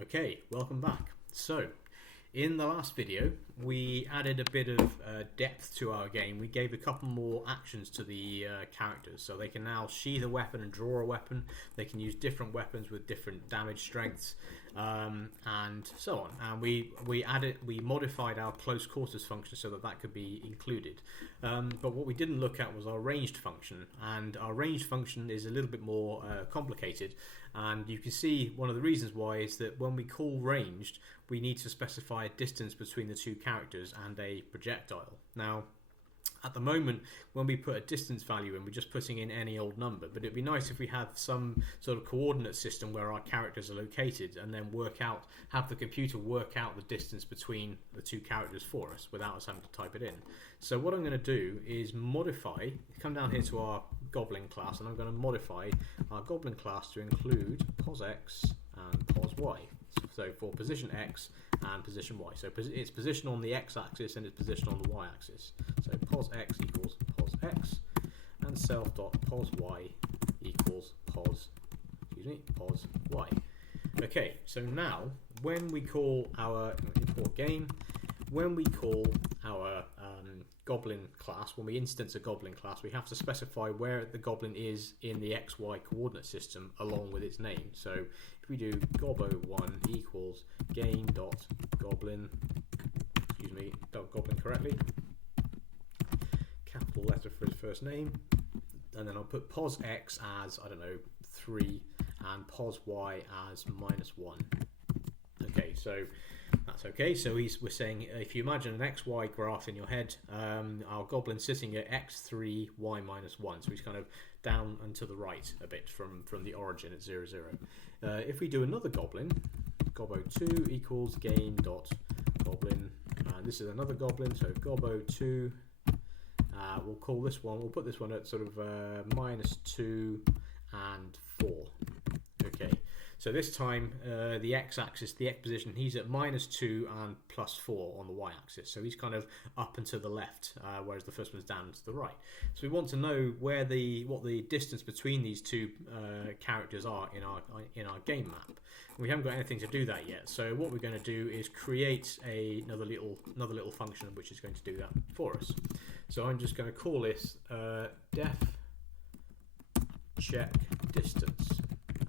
Okay, welcome back. So, in the last video, we added a bit of depth to our game. We gave a couple more actions to the characters, so they can now sheath a weapon and draw a weapon. They can use different weapons with different damage strengths, and so on. And we modified our close quarters function so that could be included. But what we didn't look at was our ranged function, and our ranged function is a little bit more complicated. And you can see one of the reasons why is that when we call ranged, we need to specify a distance between the two characters and a projectile. Now, at the moment, when we put a distance value in, we're just putting in any old number, but it'd be nice if we had some sort of coordinate system where our characters are located and then have the computer work out the distance between the two characters for us without us having to type it in. So what I'm going to do is come down here to our goblin class, and I'm going to modify our goblin class to include posx and posy. So for position X and position Y. So its position on the X axis and its position on the Y axis. So posx equals posx and self.posy equals posy. Okay, so now when we call our import game, when we call our goblin class, when we instance a goblin class, we have to specify where the goblin is in the XY coordinate system along with its name. So if we do gobbo1 equals game.goblin, goblin correctly, capital letter for his first name, and then I'll put posx as, 3 and posy as -1. Okay, so that's okay. So we're saying if you imagine an XY graph in your head, our goblin's sitting at x3, y -1. So he's kind of down and to the right a bit from the origin at 0, 0. If we do another goblin, gobbo2 equals game.goblin. This is another goblin, so gobbo2. We'll put this one at sort of -2 and 4. Okay. So this time, the x-axis, the x position, he's at -2 and +4 on the y-axis. So he's kind of up and to the left, whereas the first one's down and to the right. So we want to know what the distance between these two characters are in our game map. We haven't got anything to do that yet. So what we're going to do is create another little function which is going to do that for us. So I'm just going to call this def check distance,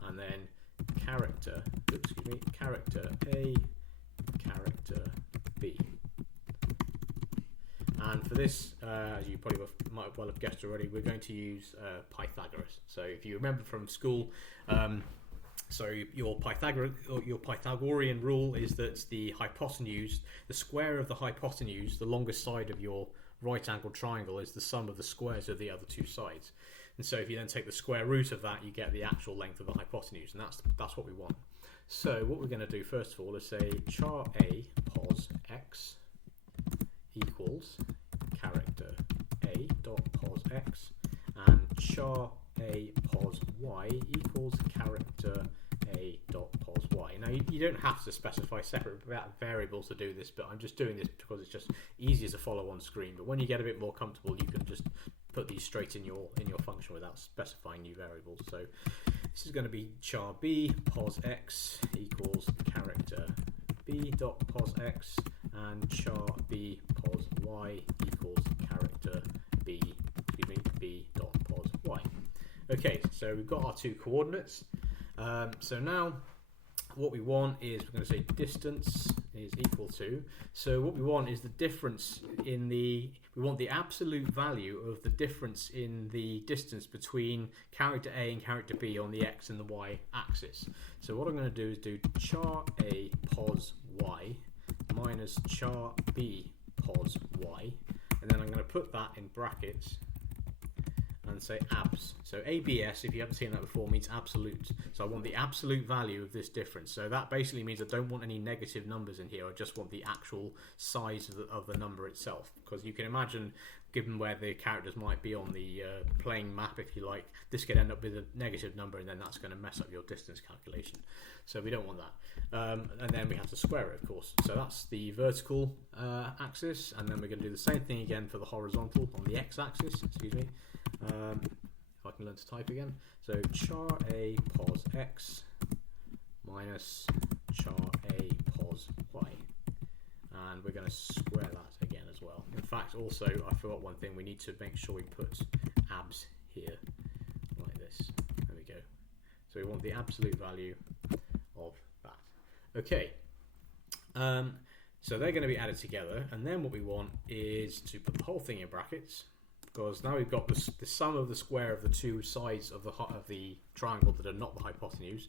and then character A, character B. And for this, as you probably might well have guessed already, we're going to use Pythagoras. So if you remember from school, so your Pythagorean rule is that the hypotenuse, the square of the hypotenuse, the longest side of your right-angled triangle, is the sum of the squares of the other two sides. And so if you then take the square root of that, you get the actual length of the hypotenuse, and that's what we want. So what we're going to do first of all is say char A pos x equals character A dot pos x, and char A pos y equals character A dot pos y. Now you don't have to specify separate variables to do this, but I'm just doing this because it's just easier to follow on screen. But when you get a bit more comfortable, you can just put these straight in your function without specifying new variables. So this is going to be char b pos x equals character b dot pos x, and char b pos y equals character b dot pos y. Okay, so we've got our two coordinates. So now what we want is, we're going to say distance is equal to, so what we want is the difference we want the absolute value of the difference in the distance between character A and character B on the X and the Y axis. So what I'm going to do is do char A pos Y minus char B pos Y, and then I'm going to put that in brackets and say abs. So ABS, if you haven't seen that before, means absolute. So I want the absolute value of this difference. So that basically means I don't want any negative numbers in here. I just want the actual size of the number itself. Because you can imagine, given where the characters might be on the playing map, if you like, this could end up with a negative number, and then that's going to mess up your distance calculation. So we don't want that. And then we have to square it, of course. So that's the vertical axis, and then we're going to do the same thing again for the horizontal on the x-axis. Excuse me. If I can learn to type again. So char A pos x minus char was y. And we're going to square that again as well. In fact, also, I forgot one thing. We need to make sure we put abs here, like this. There we go. So we want the absolute value of that. Okay. So they're going to be added together. And then what we want is to put the whole thing in brackets, because now we've got the sum of the square of the two sides of the triangle that are not the hypotenuse.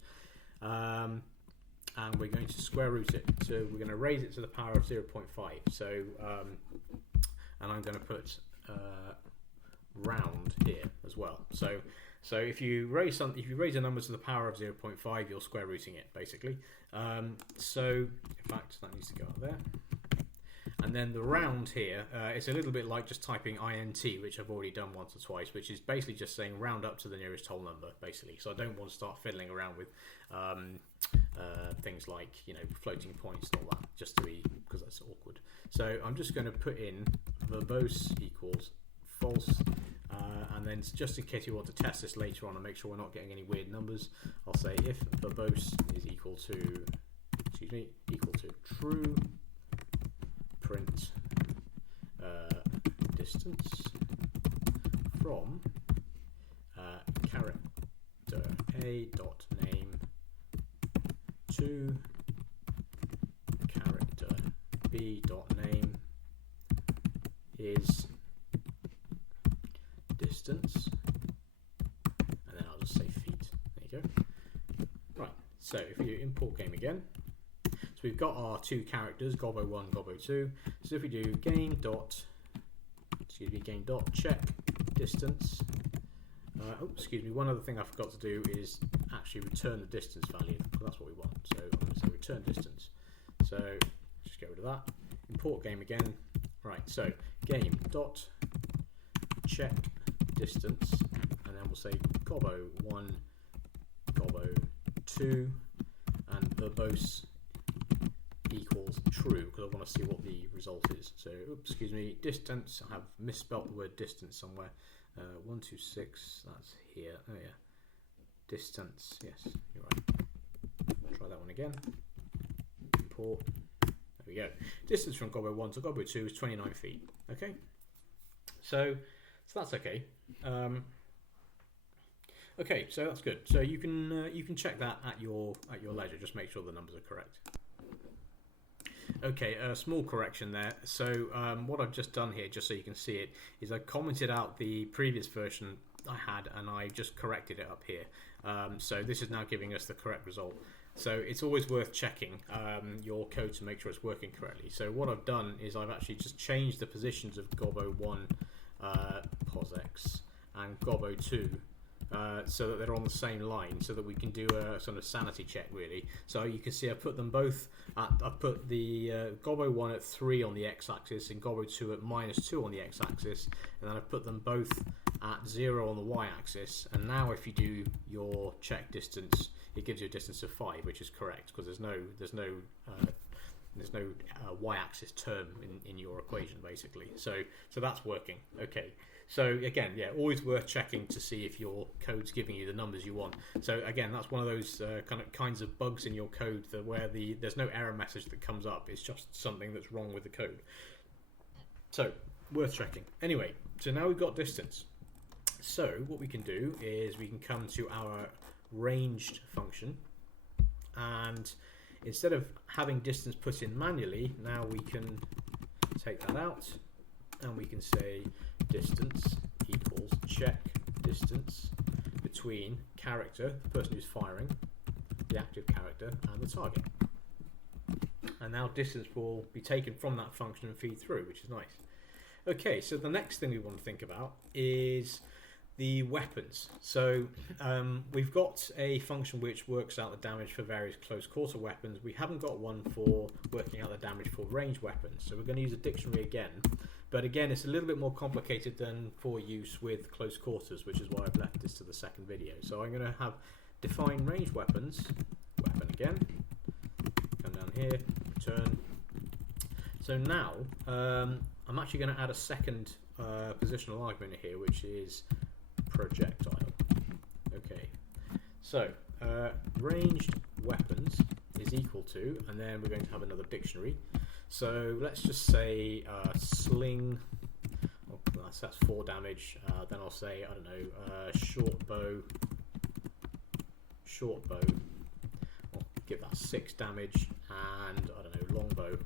And we're going to square root it. So we're going to raise it to the power of 0.5. So, and I'm going to put round here as well. So if you raise a number to the power of 0.5, you're square rooting it basically. So in fact, that needs to go up there. And then the round here, it's a little bit like just typing int, which I've already done once or twice, which is basically just saying round up to the nearest whole number, basically. So I don't want to start fiddling around with things like, floating points and all that, just to be, because that's awkward. So I'm just going to put in verbose equals false, and then just in case you want to test this later on and make sure we're not getting any weird numbers, I'll say if verbose is equal to true, print distance from character a dot name to character b dot name is distance, and then I'll just say feet. There you go. Right, so if you import game again, so we've got our two characters, gobbo1, gobbo2. So if we do game dot check distance, one other thing I forgot to do is actually return the distance value, because that's what we want. So I'm going to say return distance. So just get rid of that. Import game again. Right, so game dot check distance, and then we'll say gobbo1, gobbo2, and verbose equals true, because I want to see what the result is. So, distance, I have misspelt the word distance somewhere. 126, that's here. Oh yeah, distance, yes, you're right. Try that one again. Import. There we go. Distance from gobbo1 to gobbo2 is 29 feet. Okay, so that's okay. Okay, so that's good. So you can check that at your leisure. Just make sure the numbers are correct. Okay, a small correction there. So what I've just done here, just so you can see it, is I commented out the previous version I had, and I just corrected it up here. So this is now giving us the correct result. So it's always worth checking your code to make sure it's working correctly. So what I've done is I've actually just changed the positions of gobbo1 posx and gobbo2 so that they're on the same line, so that we can do a sort of sanity check really. So you can see I put them both at, I put the gobbo1 at 3 on the x-axis and gobbo2 at -2 on the x-axis, and then I've put them both at 0 on the y-axis. And now if you do your check distance, it gives you a distance of 5, which is correct, because there's no y-axis term in your equation basically. So that's working. Okay. So again, yeah, always worth checking to see if your code's giving you the numbers you want. So again, that's one of those kinds of bugs in your code where there's no error message that comes up. It's just something that's wrong with the code. So worth checking. Anyway, so now we've got distance. So what we can do is we can come to our ranged function, and instead of having distance put in manually, now we can take that out, and we can say distance equals check distance between character, the person who's firing, the active character, and the target. And now distance will be taken from that function and feed through, which is nice. Okay, so the next thing we want to think about is the weapons. So we've got a function which works out the damage for various close quarter weapons. We haven't got one for working out the damage for ranged weapons, so we're going to use a dictionary again. But again, it's a little bit more complicated than for use with close quarters, which is why I've left this to the second video. So I'm going to have define ranged weapons, weapon again, come down here, return. So now I'm actually going to add a second positional argument here, which is projectile. Okay, so ranged weapons is equal to, and then we're going to have another dictionary. So let's just say sling. Oh, that's 4 damage. Then I'll say, I don't know, short bow. I'll give that 6 damage, and I don't know, longbow.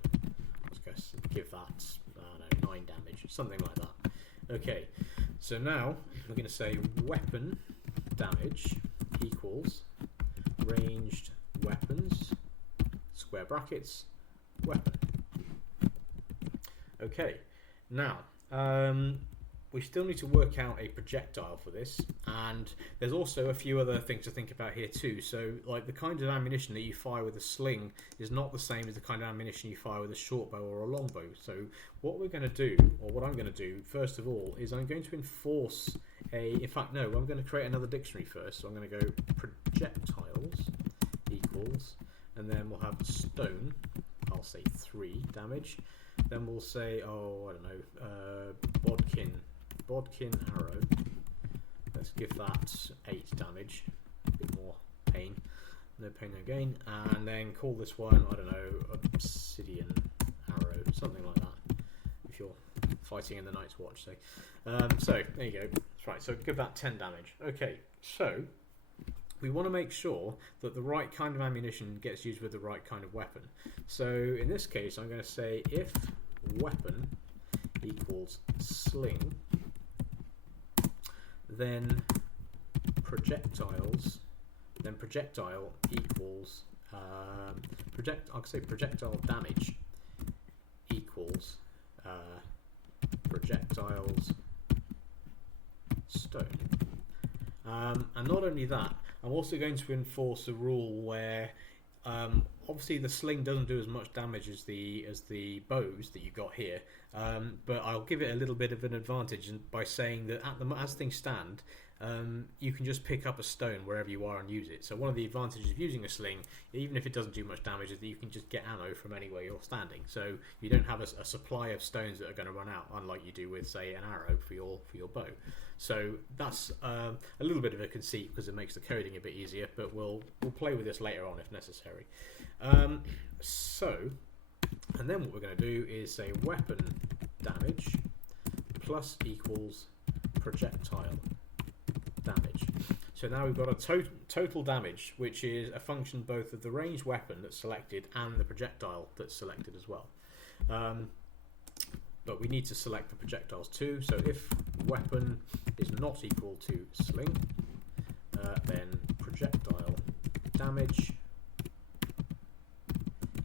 Let's guess give that I don't know, 9 damage, something like that. Okay, so now we're going to say weapon damage equals ranged weapons, square brackets, weapon. Okay, now we still need to work out a projectile for this, and there's also a few other things to think about here too. So like the kind of ammunition that you fire with a sling is not the same as the kind of ammunition you fire with a short bow or a long bow. So what we're going to do, or what I'm going to do first of all, is I'm going to enforce I'm going to create another dictionary first. So I'm going to go projectiles equals, and then we'll have stone, I'll say 3 damage. Then we'll say, I don't know, bodkin arrow. Let's give that 8 damage. A bit more pain. No pain, no gain. And then call this one, I don't know, obsidian arrow, something like that. If you're fighting in the Night's Watch, say. So there you go. That's right. So give that 10 damage. Okay. So we want to make sure that the right kind of ammunition gets used with the right kind of weapon. So in this case, I'm going to say if weapon equals sling, then projectile equals I'll say projectile damage equals projectiles stone. And not only that, I'm also going to enforce a rule where obviously the sling doesn't do as much damage as the bows that you got here, but I'll give it a little bit of an advantage by saying that as things stand, you can just pick up a stone wherever you are and use it. So one of the advantages of using a sling, even if it doesn't do much damage, is that you can just get ammo from anywhere you're standing. So you don't have a supply of stones that are going to run out, unlike you do with, say, an arrow for your bow. So that's a little bit of a conceit because it makes the coding a bit easier, but we'll play with this later on if necessary. And then what we're going to do is say weapon damage plus equals projectile damage. So now we've got a total damage, which is a function both of the ranged weapon that's selected and the projectile that's selected as well. But we need to select the projectiles too. So if weapon is not equal to sling, then projectile damage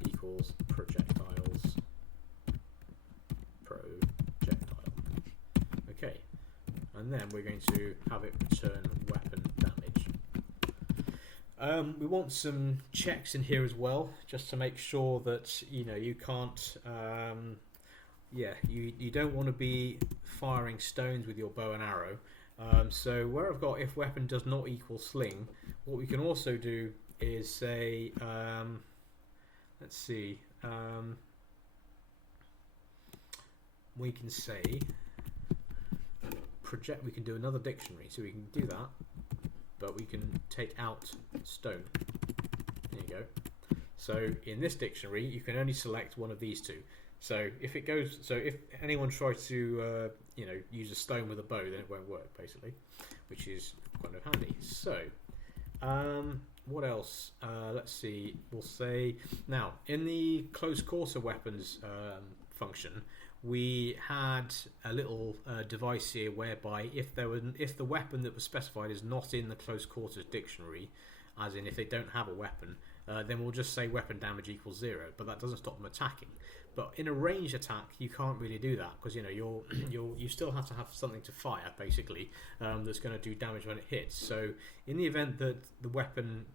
equals projectile. Okay, and then we're going to have it return weapon damage. We want some checks in here as well, just to make sure that you can't. You don't want to be firing stones with your bow and arrow. So where I've got if weapon does not equal sling, what we can also do is say, let's see, we can say we can do another dictionary, so we can do that, but we can take out stone. There you go. So in this dictionary, you can only select one of these two. So if anyone tries to use a stone with a bow, then it won't work basically, which is kind of handy. So what else? Let's see. We'll say now in the close quarter weapons function, we had a little device here whereby if the weapon that was specified is not in the close quarters dictionary, as in if they don't have a weapon, then we'll just say weapon damage equals 0, but that doesn't stop them attacking. But in a ranged attack, you can't really do that because you still have to have something to fire basically that's going to do damage when it hits. So in the event that the weapon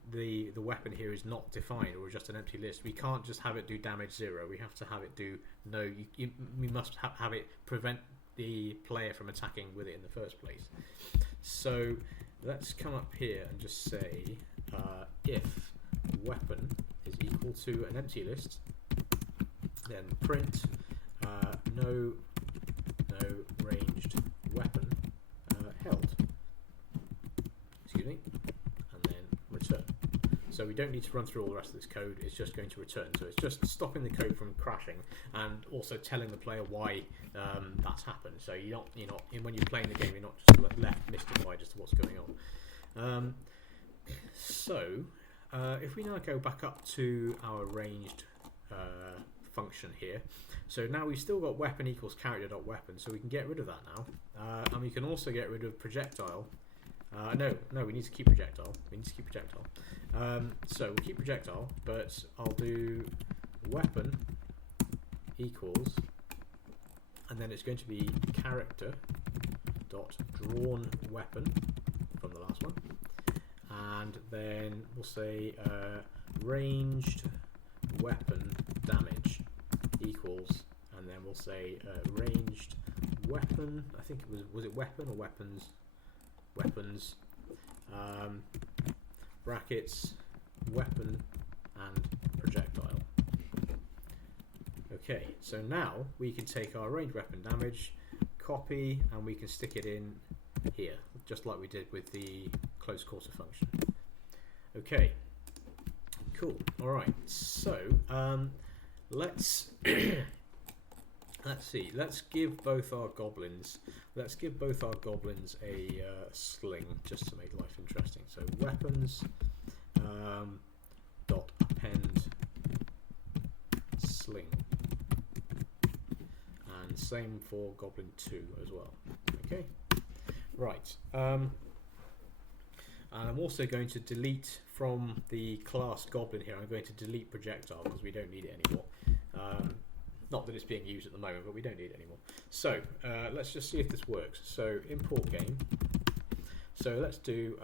here is not defined or just an empty list, we can't just have it do damage 0. We have to have it do we must have it prevent the player from attacking with it in the first place. So let's come up here and just say if weapon is equal to an empty list, then print no ranged weapon held. Excuse me, and then return. So we don't need to run through all the rest of this code. It's just going to return. So it's just stopping the code from crashing and also telling the player why that's happened. So you're not when you're playing the game, you're not just left mystified as to what's going on. If we now go back up to our ranged function here, so now we've still got weapon equals character.weapon, so we can get rid of that now, and we can also get rid of projectile. No, we need to keep projectile. So we'll keep projectile, but I'll do weapon equals, and then it's going to be character dot drawn weapon from the last one, and then we'll say ranged weapon damage equals, and then we'll say ranged weapon. I think it was it weapon or weapons? Weapons brackets weapon and projectile. Okay, so now we can take our ranged weapon damage, copy, and we can stick it in here, just like we did with the close quarter function. Okay, cool. All right, so let's let's see. Let's give both our goblins a sling, just to make life interesting. So weapons dot append sling, and same for goblin 2 as well. Okay, right. And I'm also going to delete from the class goblin here. I'm going to delete projectile because we don't need it anymore. Not that it's being used at the moment, but we don't need it anymore. So let's just see if this works. So import game. So let's do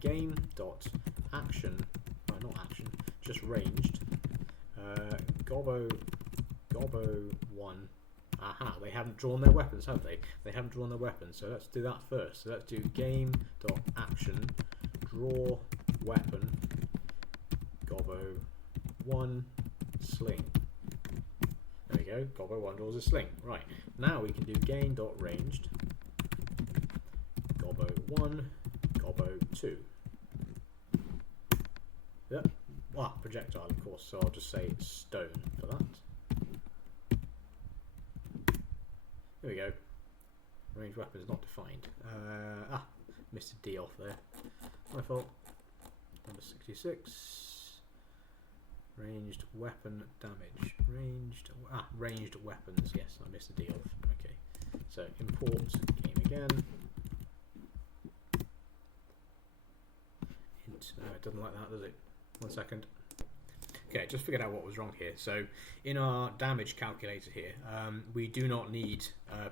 game dot action. Not action, just ranged. Gobbo 1. Aha, they haven't drawn their weapons, have they? They haven't drawn their weapons. So let's do that first. So let's do game dot action draw weapon Gobbo 1 sling. There we go. Gobbo 1 draws a sling. Right. Now we can do game.ranged Gobbo 1 Gobbo 2. Yep. Projectile, of course. So I'll just say stone for that. There we go. Ranged weapon is not defined. Missed a D off there. My fault. Number 66. Ranged weapon damage. Ranged weapons. Yes, I missed a D off. Okay. So import game again. It doesn't like that, does it? 1 second. Okay, just figured out what was wrong here. So in our damage calculator here, we do not need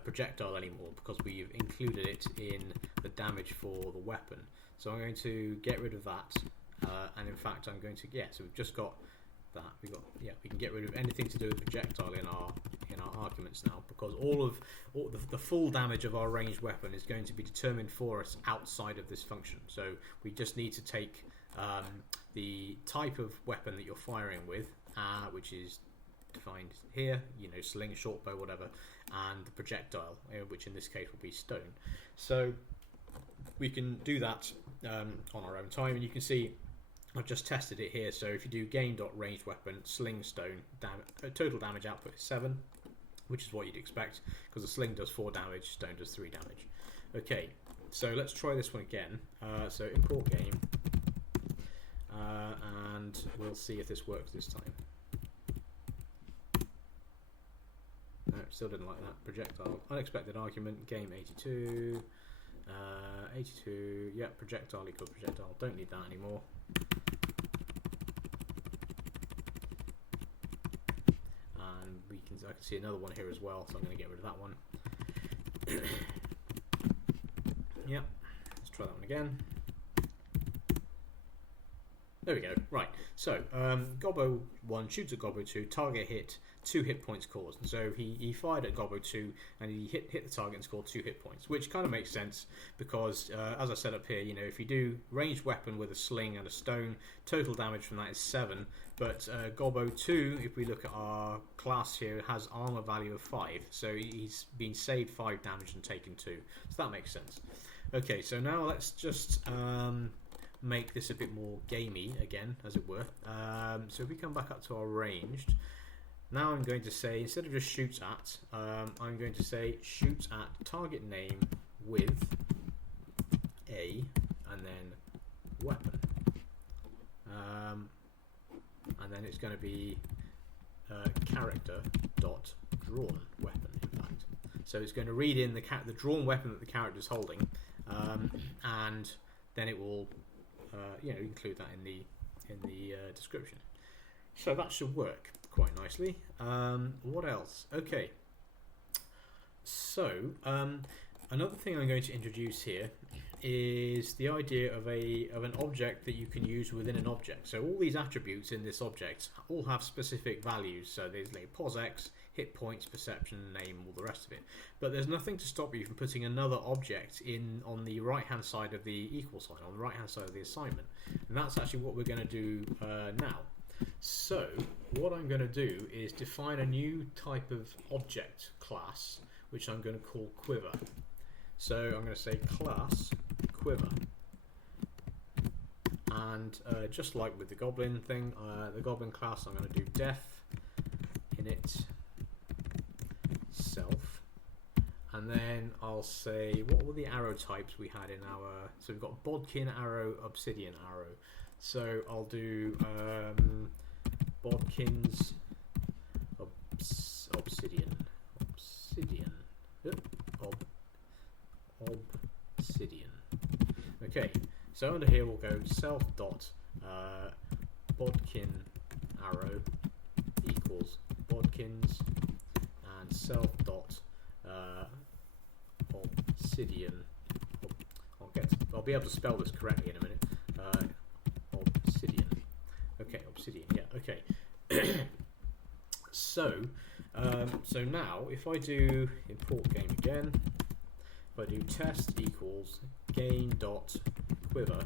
projectile anymore because we've included it in the damage for the weapon. So I'm going to get rid of that, and in fact I'm going to so we've just got that. We can get rid of anything to do with projectile in our arguments now, because all the full damage of our ranged weapon is going to be determined for us outside of this function. So we just need to take the type of weapon that you're firing with, which is defined here, sling, short bow, whatever, and the projectile, which in this case will be stone. So we can do that on our own time, and you can see I've just tested it here. So if you do game.ranged weapon sling stone, total damage output is 7, which is what you'd expect, because the sling does 4 damage, stone does 3 damage. Okay, so let's try this one again. So import game, and we'll see if this works this time. No, still didn't like that. Projectile, unexpected argument, game 82. 82, yeah, projectile equals projectile. Don't need that anymore. And I can see another one here as well, so I'm going to get rid of that one. Yeah, let's try that one again. There we go. Right, so Gobbo 1 shoots at Gobbo 2, target hit, 2 hit points caused. And so he fired at Gobbo 2 and he hit the target and scored 2 hit points, which kind of makes sense because, as I said up here, if you do ranged weapon with a sling and a stone, total damage from that is 7. But Gobbo 2, if we look at our class here, has armor value of 5. So he's been saved 5 damage and taken 2. So that makes sense. Okay, so now let's just make this a bit more gamey again, as it were. So if we come back up to our ranged, now I'm going to say, instead of just shoots at, I'm going to say shoots at target name with a and then weapon. And then it's going to be character dot drawn weapon, in fact. So it's going to read in the drawn weapon that the character is holding, and then it will include that in the description. So that should work quite nicely. What else? Okay. So another thing I'm going to introduce here is the idea of an object that you can use within an object. So all these attributes in this object all have specific values. So there's like POSX, hit points, perception, name, all the rest of it. But there's nothing to stop you from putting another object in on the right hand side of the equal sign, on the right hand side of the assignment. And that's actually what we're going to do now. So what I'm going to do is define a new type of object class, which I'm going to call quiver. So I'm going to say class quiver, and just like with the goblin thing, the goblin class, I'm going to do def init self, and then I'll say what were the arrow types we had in our, so we've got bodkin arrow, obsidian arrow. So I'll do bodkins obsidian. Okay, so under here we'll go self dot bodkin arrow equals bodkins, and self dot obsidian. I'll be able to spell this correctly in a minute. Obsidian. Okay, obsidian. Yeah. Okay. So now if I do import game again, if I do test equals gain dot quiver,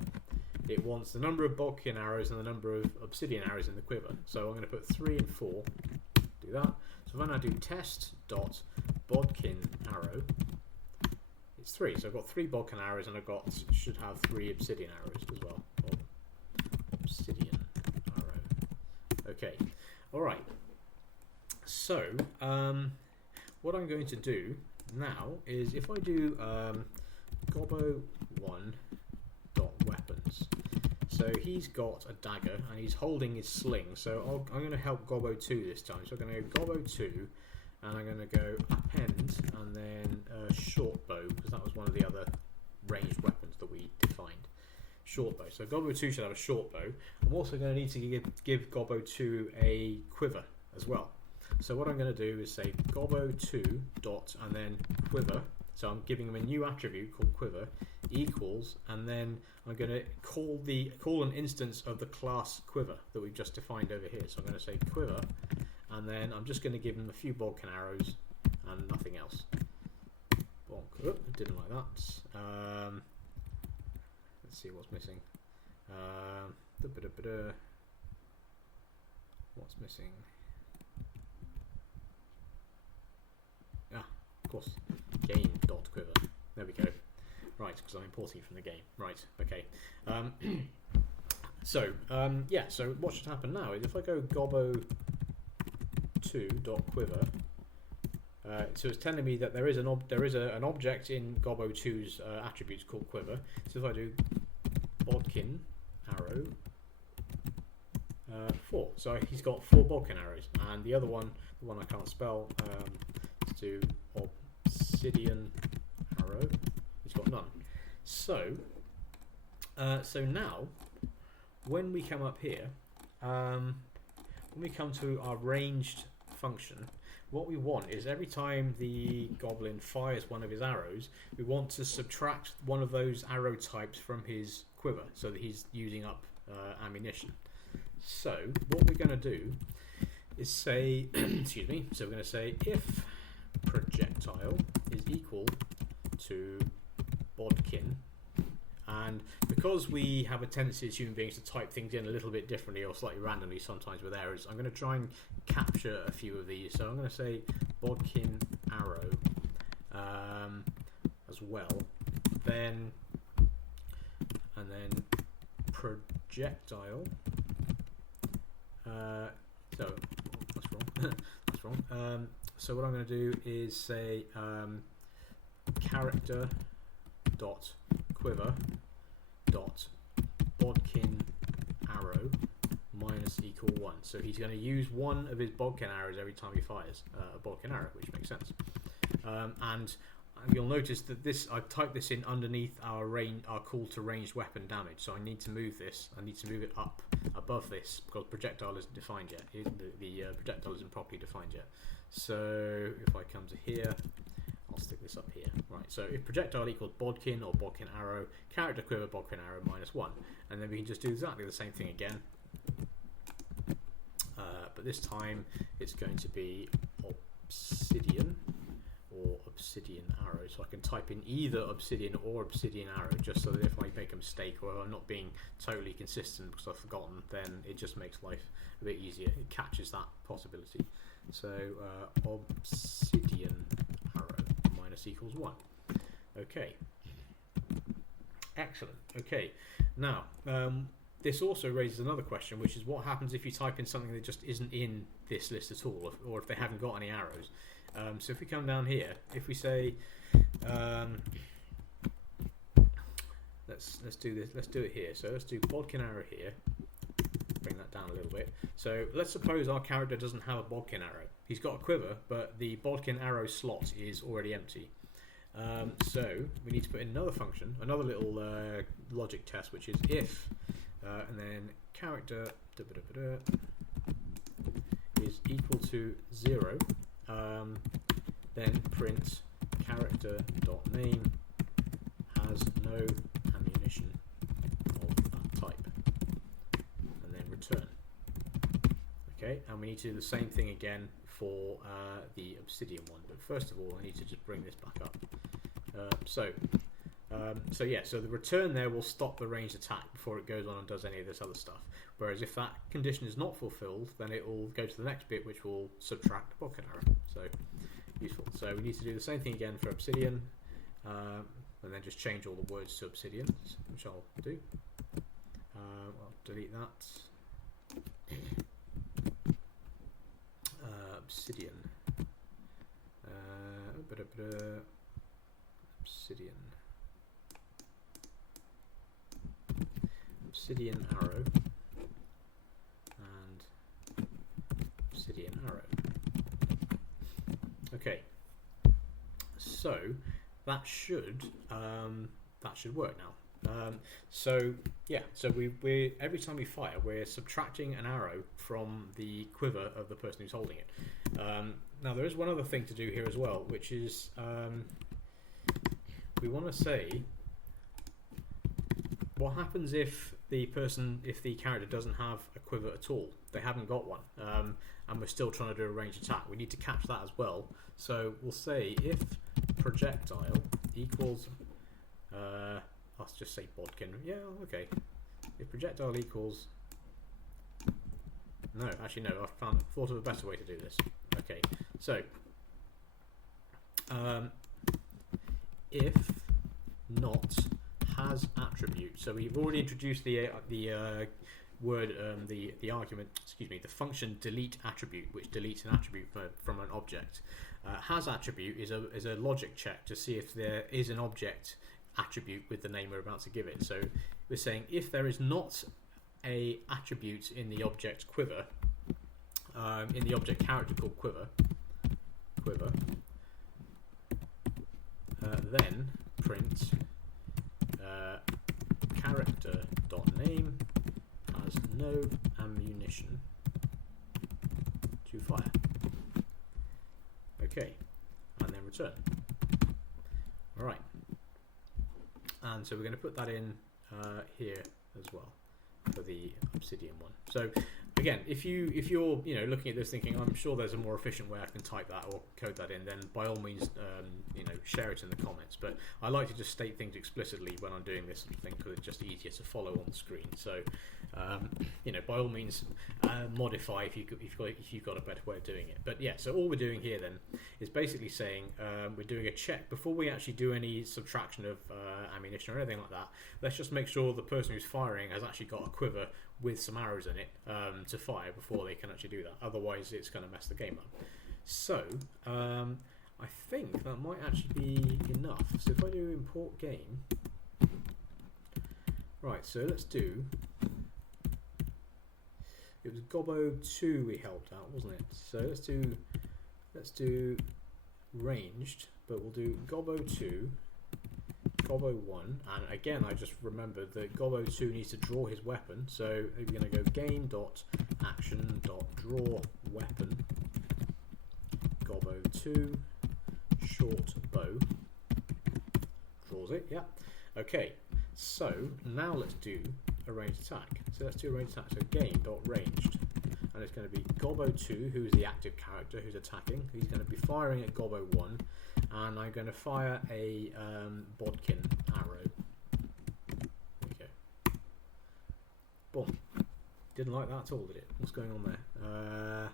it wants the number of bodkin arrows and the number of obsidian arrows in the quiver. So I'm going to put 3 and 4. Do that. So if I now do test dot bodkin arrow, it's 3. So I've got 3 bodkin arrows, and should have 3 obsidian arrows as well. Obsidian arrow. Okay. All right. So what I'm going to do now is if I do gobbo1 dot weapons, so he's got a dagger and he's holding his sling, so I'm going to help gobbo2 this time. So I'm going to go gobbo2, and I'm going to go append and then short bow, because that was one of the other ranged weapons that we defined. Short bow. So gobbo2 should have a short bow. I'm also going to need to give gobbo2 a quiver as well. So what I'm going to do is say gobbo2 dot and then quiver. So I'm giving him a new attribute called quiver equals, and then I'm going to call an instance of the class quiver that we've just defined over here. So I'm going to say quiver, and then I'm just going to give him a few bodkin arrows and nothing else. Bonk. Oh, didn't like that. Let's see what's missing. What's missing? Of course, game dot quiver. There we go. Right, because I'm importing from the game. Right, okay. So what should happen now is if I go gobbo2 dot quiver, so it's telling me that there is an object in gobbo2's attributes called quiver. So if I do bodkin arrow 4, so he's got 4 bodkin arrows, and the other one, the one I can't spell, is to obsidian arrow, he's got none. So now when we come up here, when we come to our ranged function, what we want is every time the goblin fires one of his arrows, we want to subtract one of those arrow types from his quiver so that he's using up ammunition. So what we're going to do is say, excuse me, so we're going to say if projectile is equal to bodkin, and because we have a tendency as human beings to type things in a little bit differently or slightly randomly sometimes with errors, I'm going to try and capture a few of these. So I'm going to say bodkin arrow as well, and then projectile. So that's wrong. That's wrong. So what I'm going to do is say character dot quiver dot bodkin arrow minus equal 1. So he's going to use one of his bodkin arrows every time he fires a bodkin arrow, which makes sense. And you'll notice that I've typed this in underneath our call to ranged weapon damage. So I need to move this. I need to move it up above this because projectile isn't defined yet. The projectile isn't properly defined yet. So if I come to here, I'll stick this up here. Right. So if projectile equals bodkin or bodkin arrow, character quiver bodkin arrow minus 1, and then we can just do exactly the same thing again. But this time it's going to be obsidian or obsidian arrow. So I can type in either obsidian or obsidian arrow, just so that if I make a mistake or if I'm not being totally consistent because I've forgotten, then it just makes life a bit easier. It catches that possibility. So obsidian arrow minus equals 1. Okay. Excellent. Okay. Now, this also raises another question, which is what happens if you type in something that just isn't in this list at all, or if they haven't got any arrows. So if we come down here, if we say, let's do this. Let's do it here. So let's do bodkin arrow here. Bring that down a little bit. So let's suppose our character doesn't have a bodkin arrow. He's got a quiver, but the bodkin arrow slot is already empty. So we need to put in another function, another little logic test, which is if, and then character is equal to 0. Then print character dot name has no ammunition of that type, and then return. Okay, and we need to do the same thing again for the obsidian one. But first of all, I need to just bring this back up. So the return there will stop the ranged attack before it goes on and does any of this other stuff. Whereas if that condition is not fulfilled, then it will go to the next bit, which will subtract the bodkin arrow. So useful. So we need to do the same thing again for obsidian, and then just change all the words to obsidian, which I'll do. I'll delete that. Obsidian. Obsidian. Obsidian arrow and obsidian arrow. Okay, so that should work now. So we every time we fire, we're subtracting an arrow from the quiver of the person who's holding it. Now there is one other thing to do here as well, which is we want to say what happens if the character doesn't have a quiver at all. They haven't got one, and we're still trying to do a ranged attack. We need to catch that as well. So we'll say if projectile equals, let's just say bodkin. Yeah, okay. If projectile equals, no, actually no. I've thought of a better way to do this. Okay, so if not has attribute. So we've already introduced the argument, the function delete attribute, which deletes an attribute from an object. Has attribute is a logic check to see if there is an object attribute with the name we're about to give it. So we're saying if there is not a attribute in the object quiver, in the object character called quiver, then print character dot name has no ammunition to fire. Okay, and then return. All right, and so we're going to put that in here as well for the obsidian one. So again, if you're looking at this thinking I'm sure there's a more efficient way I can type that or code that in, then by all means share it in the comments. But I like to just state things explicitly when I'm doing this sort of thing because it's just easier to follow on the screen. So by all means, modify if you've got a better way of doing it. But yeah, so all we're doing here then is basically saying we're doing a check before we actually do any subtraction of ammunition or anything like that. Let's just make sure the person who's firing has actually got a quiver with some arrows in it to fire before they can actually do that. Otherwise, it's going to mess the game up. So I think that might actually be enough. So if I do import game, right? So let's do. It was Gobbo 2 we helped out, wasn't it? So let's do ranged, but we'll do Gobbo 2, Gobbo 1, and again I just remembered that Gobbo 2 needs to draw his weapon. So we're going to go game.action.draw weapon Gobbo 2 short bow, draws it, yeah. Okay, so now let's do a ranged attack. So let's do a ranged attack. So game.ranged, and it's going to be Gobbo 2, who's the active character who's attacking. He's going to be firing at Gobbo 1, and I'm going to fire a bodkin arrow. There we go. Boom. Didn't like that at all, did it? What's going on there?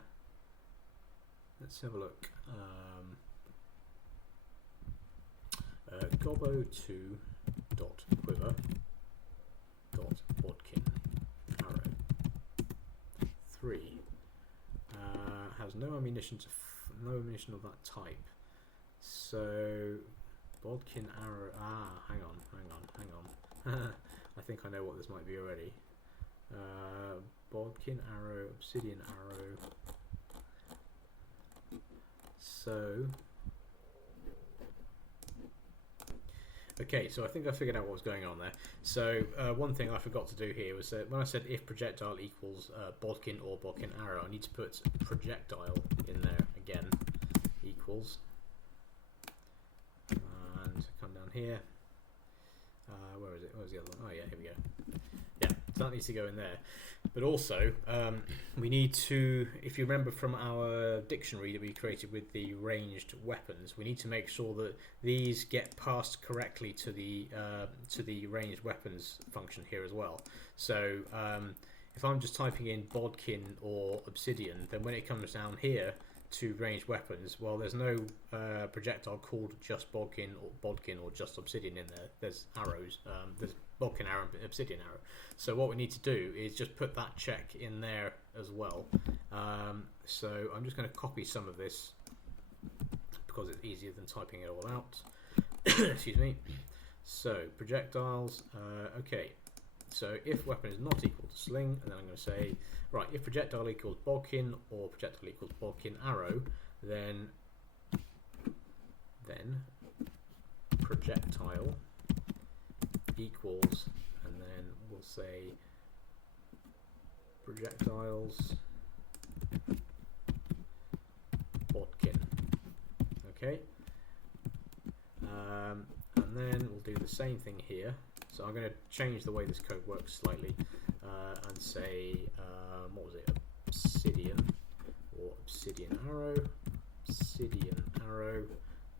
Let's have a look. Gobbo 2 dot quiver dot bodkin arrow 3 has no ammunition of that type. So bodkin arrow. Hang on. I think I know what this might be already. Bodkin arrow, obsidian arrow. So. Okay, so I think I figured out what was going on there. So one thing I forgot to do here was that when I said if projectile equals bodkin or bodkin arrow, I need to put projectile in there again, equals, and come down here. Where is it? Where's the other one? Oh yeah, here we go. Yeah, so that needs to go in there. But also, we need to, if you remember from our dictionary that we created with the ranged weapons, we need to make sure that these get passed correctly to the ranged weapons function here as well. So if I'm just typing in bodkin or obsidian, then when it comes down here to ranged weapons, well, there's no projectile called just bodkin or just obsidian in there. There's arrows. There's bodkin arrow and obsidian arrow. So what we need to do is just put that check in there as well. So I'm just going to copy some of this because it's easier than typing it all out. Excuse me. So projectiles. Okay. So if weapon is not equal to sling, and then I'm going to say, right, if projectile equals bodkin or projectile equals bodkin arrow, then projectile equals, and then we'll say projectiles bodkin. Okay. And then we'll do the same thing here. So I'm going to change the way this code works slightly and say, what was it, obsidian or obsidian arrow,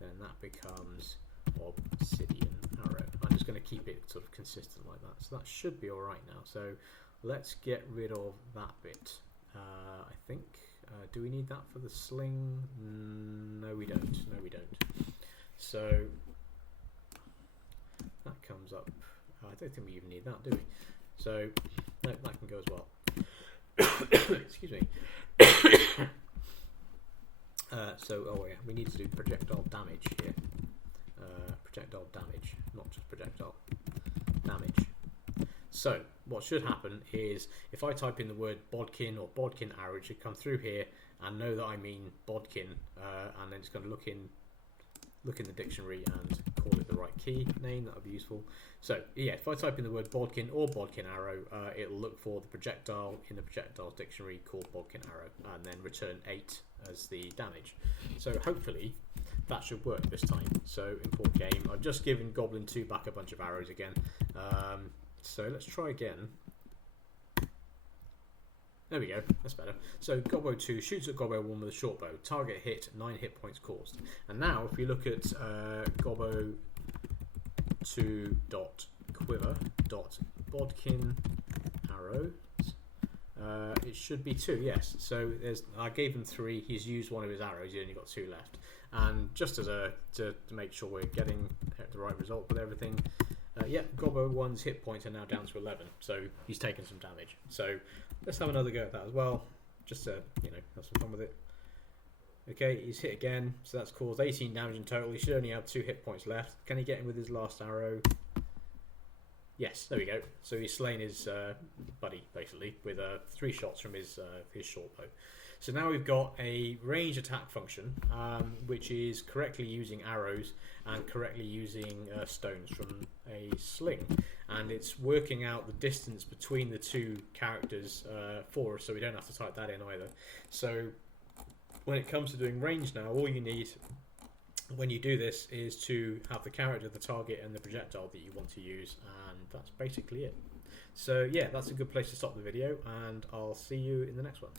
then that becomes obsidian arrow. I'm just going to keep it sort of consistent like that. So that should be alright now. So let's get rid of that bit. I think, do we need that for the sling? No, we don't. No, we don't. So that comes up. I don't think we even need that, do we? So no, that can go as well. Excuse me. Oh yeah, we need to do projectile damage here. Projectile damage, not just projectile damage. So what should happen is if I type in the word bodkin or bodkin arrow, it should come through here and know that I mean bodkin, and then it's going to look in the dictionary and call it the right key name. That would be useful. So yeah, if I type in the word bodkin or bodkin arrow, it'll look for the projectile in the projectiles dictionary called bodkin arrow, and then return 8 as the damage. So hopefully that should work this time. So import game. I've just given Goblin 2 back a bunch of arrows again. So let's try again. There we go, that's better. So Gobbo 2 shoots at Gobbo 1 with a short bow. Target hit, 9 hit points caused. And now if we look at Gobbo 2 dot quiver dot bodkin arrow It should be 2, yes. So I gave him 3. He's used one of his arrows. He's only got 2 left. And just as to make sure we're getting the right result with everything, Gobbo 1's hit points are now down to 11. So he's taken some damage. So let's have another go at that as well, just to have some fun with it. Okay, he's hit again, so that's caused 18 damage in total. He should only have 2 hit points left. Can he get him with his last arrow? Yes, there we go. So he's slain his buddy, basically, with 3 shots from his short bow. So now we've got a range attack function, which is correctly using arrows and correctly using stones from a sling. And it's working out the distance between the 2 characters for us, so we don't have to type that in either. So when it comes to doing range now, all you need when you do this is to have the character, the target, and the projectile that you want to use, and that's basically it. So yeah, that's a good place to stop the video, and I'll see you in the next one.